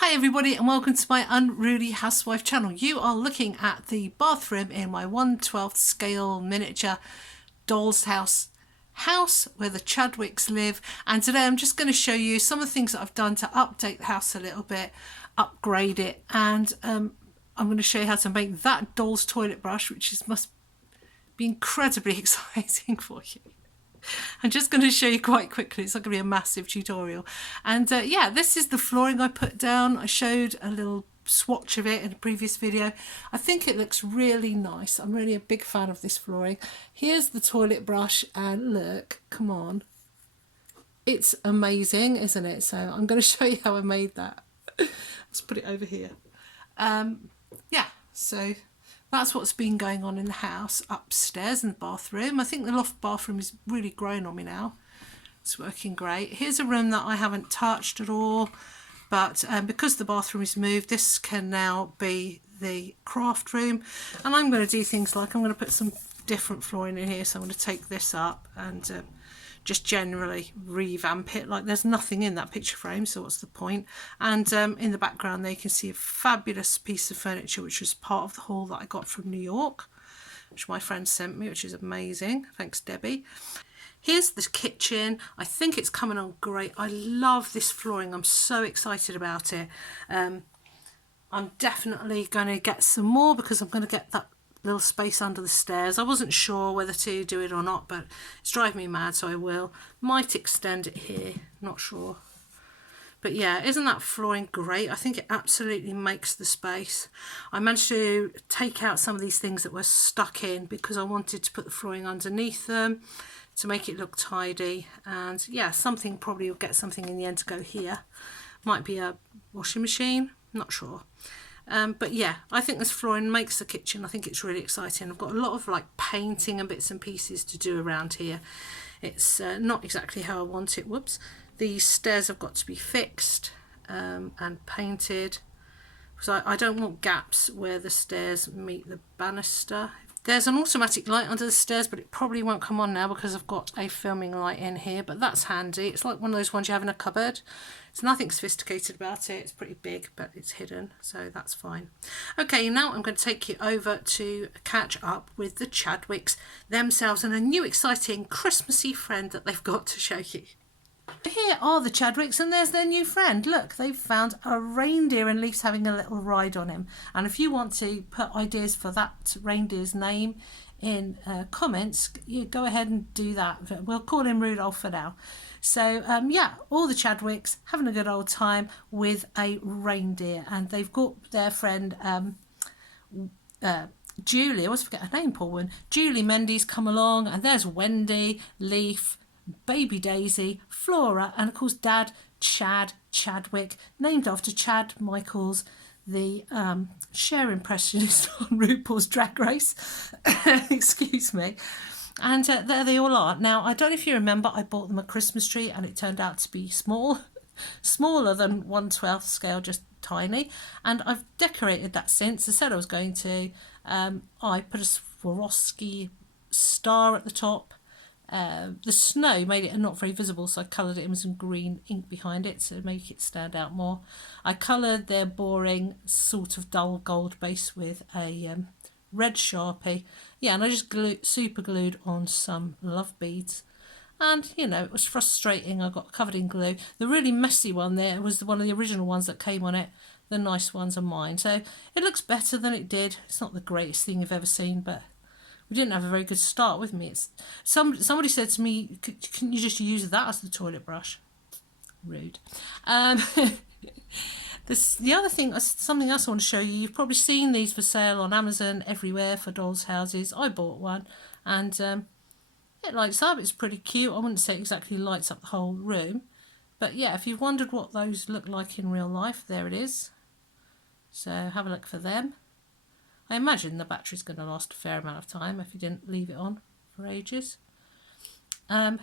Hi everybody and welcome to my Unruly Housewife channel. You are looking at the bathroom in my 1/12 scale miniature doll's house where the Chadwicks live, and today I'm just going to show you some of the things that I've done to update the house a little bit, upgrade it, and I'm going to show you how to make that doll's toilet brush, which must be incredibly exciting for you. I'm just going to show you quite quickly. It's not going to be a massive tutorial. And yeah, this is the flooring I put down. I showed a little swatch of it in a previous video. I think it looks really nice. I'm really a big fan of this flooring. Here's the toilet brush and look, come on. It's amazing, isn't it? So I'm going to show you how I made that. Let's put it over here. Yeah, so that's what's been going on in the house upstairs in the bathroom. I think the loft bathroom is really growing on me now. It's working great. Here's a room that I haven't touched at all, but because the bathroom is moved, this can now be the craft room. And I'm going to do things like I'm going to put some different flooring in here. So I'm going to take this up and just generally revamp it. Like there's nothing in that picture frame, so what's the point? And in the background there you can see a fabulous piece of furniture which was part of the haul that I got from New York, which my friend sent me, which is amazing. Thanks, Debbie. Here's the kitchen. I think it's coming on great. I love this flooring. I'm so excited about it. I'm definitely going to get some more because I'm going to get that little space under the stairs. I wasn't sure whether to do it or not, but it's driving me mad, so I will. Might extend it here, not sure. But yeah, isn't that flooring great? I think it absolutely makes the space. I managed to take out some of these things that were stuck in because I wanted to put the flooring underneath them to make it look tidy. And yeah, something probably will get something in the end to go here. Might be a washing machine, not sure. But yeah, I think this flooring makes the kitchen. I think it's really exciting. I've got a lot of like painting and bits and pieces to do around here. It's not exactly how I want it. Whoops. These stairs have got to be fixed and painted, because I don't want gaps where the stairs meet the banister. There's an automatic light under the stairs, but it probably won't come on now because I've got a filming light in here, but that's handy. It's like one of those ones you have in a cupboard. It's nothing sophisticated about it. It's pretty big, but it's hidden, so that's fine. Okay, now I'm going to take you over to catch up with the Chadwicks themselves and a new exciting Christmassy friend that they've got to show you. Here are the Chadwicks, and there's their new friend. Look, they've found a reindeer and Leaf's having a little ride on him. And if you want to put ideas for that reindeer's name in comments, you go ahead and do that. We'll call him Rudolph for now. So yeah, all the Chadwicks having a good old time with a reindeer, and they've got their friend Julie. I always forget her name, poor one. Julie Mendy's come along, and there's Wendy, Leaf, baby Daisy, Flora, and of course Dad Chadwick, named after Chad Michaels, the Cher impressionist on RuPaul's Drag Race. Excuse me. And there they all are. Now, I don't know if you remember, I bought them a Christmas tree and it turned out to be small, smaller than 1/12 scale, just tiny. And I've decorated that since. I said I was going to. I put a Swarovski star at the top. The snow made it not very visible, so I coloured it in with some green ink behind it to make it stand out more. I coloured their boring sort of dull gold base with a red Sharpie. Yeah, and I just super glued on some love beads. And, you know, it was frustrating. I got covered in glue. The really messy one there was one of the original ones that came on it. The nice ones are mine. So it looks better than it did. It's not the greatest thing you've ever seen, but we didn't have a very good start with me. Somebody said to me, "Couldn't you just use that as the toilet brush?" Rude. The other thing, something else I want to show you. You've probably seen these for sale on Amazon everywhere for dolls' houses. I bought one, and it lights up. It's pretty cute. I wouldn't say it exactly lights up the whole room, but yeah, if you've wondered what those look like in real life, there it is. So have a look for them. I imagine the battery's going to last a fair amount of time if you didn't leave it on for ages. And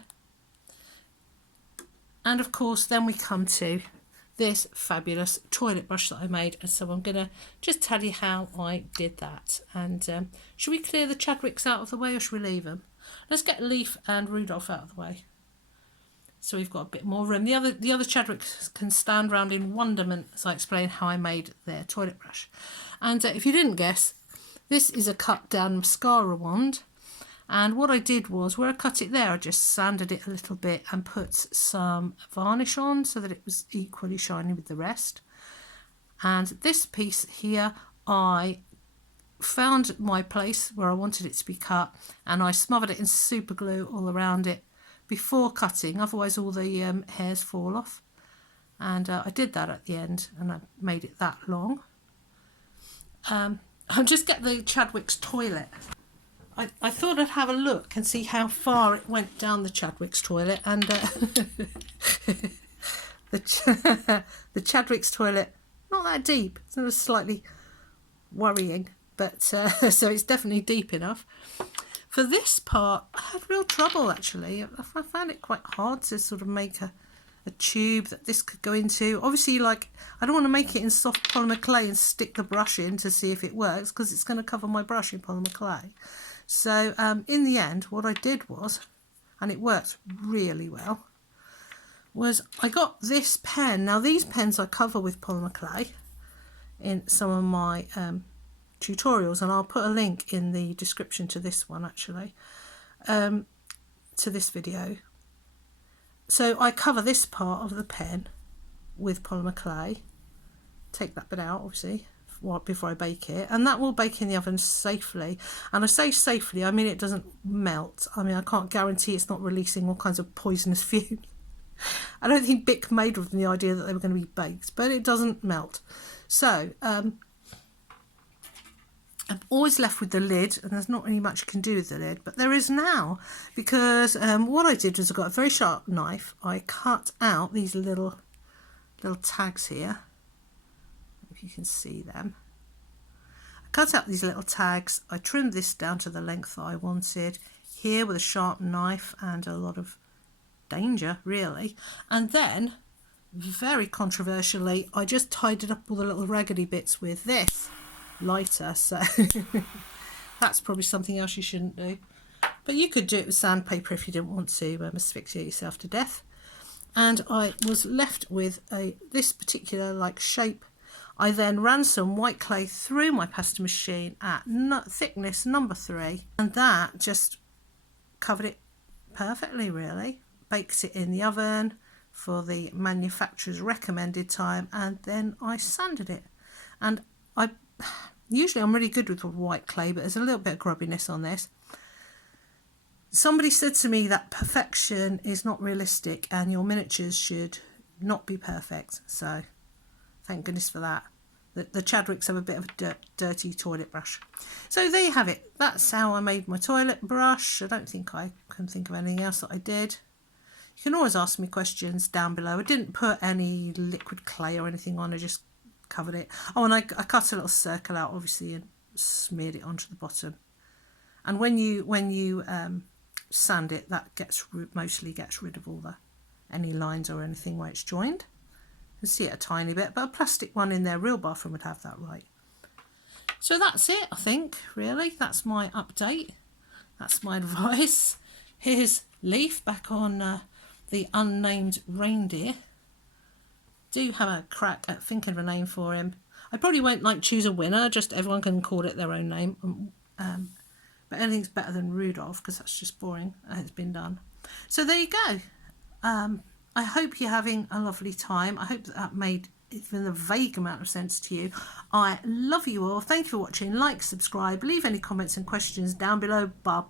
of course, then we come to this fabulous toilet brush that I made. And so I'm going to just tell you how I did that. And should we clear the Chadwicks out of the way or should we leave them? Let's get Leaf and Rudolph out of the way. So we've got a bit more room. The other Chadwicks can stand round in wonderment as I explain how I made their toilet brush. And if you didn't guess, this is a cut down mascara wand. And what I did was, where I cut it there, I just sanded it a little bit and put some varnish on so that it was equally shiny with the rest. And this piece here, I found my place where I wanted it to be cut, and I smothered it in super glue all around it before cutting, otherwise all the hairs fall off. And I did that at the end, and I made it that long. I'll just get the Chadwick's toilet. I thought I'd have a look and see how far it went down the Chadwick's toilet, and the Chadwick's toilet, not that deep. It was slightly worrying, but so it's definitely deep enough. For this part, I had real trouble actually. I found it quite hard to sort of make a tube that this could go into. Obviously, like, I don't want to make it in soft polymer clay and stick the brush in to see if it works, because it's going to cover my brush in polymer clay. So in the end, what I did was, and it worked really well, was I got this pen. Now these pens I cover with polymer clay in some of my tutorials, and I'll put a link in the description to this one actually, to this video. So I cover this part of the pen with polymer clay, take that bit out obviously before I bake it, and that will bake in the oven safely. And I say safely, I mean it doesn't melt. I mean, I can't guarantee it's not releasing all kinds of poisonous fumes. I don't think Bic made with them the idea that they were going to be baked, but it doesn't melt. So I'm always left with the lid, and there's not really much you can do with the lid, but there is now, because what I did was I got a very sharp knife. I cut out these little tags here, if you can see them. I cut out these little tags. I trimmed this down to the length that I wanted here with a sharp knife, and a lot of danger really. And then, very controversially, I just tidied up all the little raggedy bits with this lighter. So that's probably something else you shouldn't do, but you could do it with sandpaper if you didn't want to asphyxiate yourself to death. And I was left with this particular like shape. I then ran some white clay through my pasta machine at thickness number 3, and that just covered it perfectly really. Baked it in the oven for the manufacturer's recommended time, and then I sanded it. And usually I'm really good with white clay, but there's a little bit of grubbiness on this. Somebody said to me that perfection is not realistic and your miniatures should not be perfect, so thank goodness for that. The Chadwicks have a bit of a dirty toilet brush. So there you have it. That's how I made my toilet brush. I don't think I can think of anything else that I did. You can always ask me questions down below. I didn't put any liquid clay or anything on, I just covered it. Oh, and I cut a little circle out obviously and smeared it onto the bottom. And when you sand it, that mostly gets rid of all any lines or anything where it's joined. You can see it a tiny bit, but a plastic one in their real bathroom would have that right. So that's it, I think, really. That's my update. That's my advice. Here's Leaf back on the unnamed reindeer. Do have a crack at thinking of a name for him. I probably won't choose a winner, just everyone can call it their own name. But anything's better than Rudolph, because that's just boring and it's been done. So there you go. I hope you're having a lovely time. I hope that made even a vague amount of sense to you. I love you all. Thank you for watching. Like, subscribe, leave any comments and questions down below. Bye.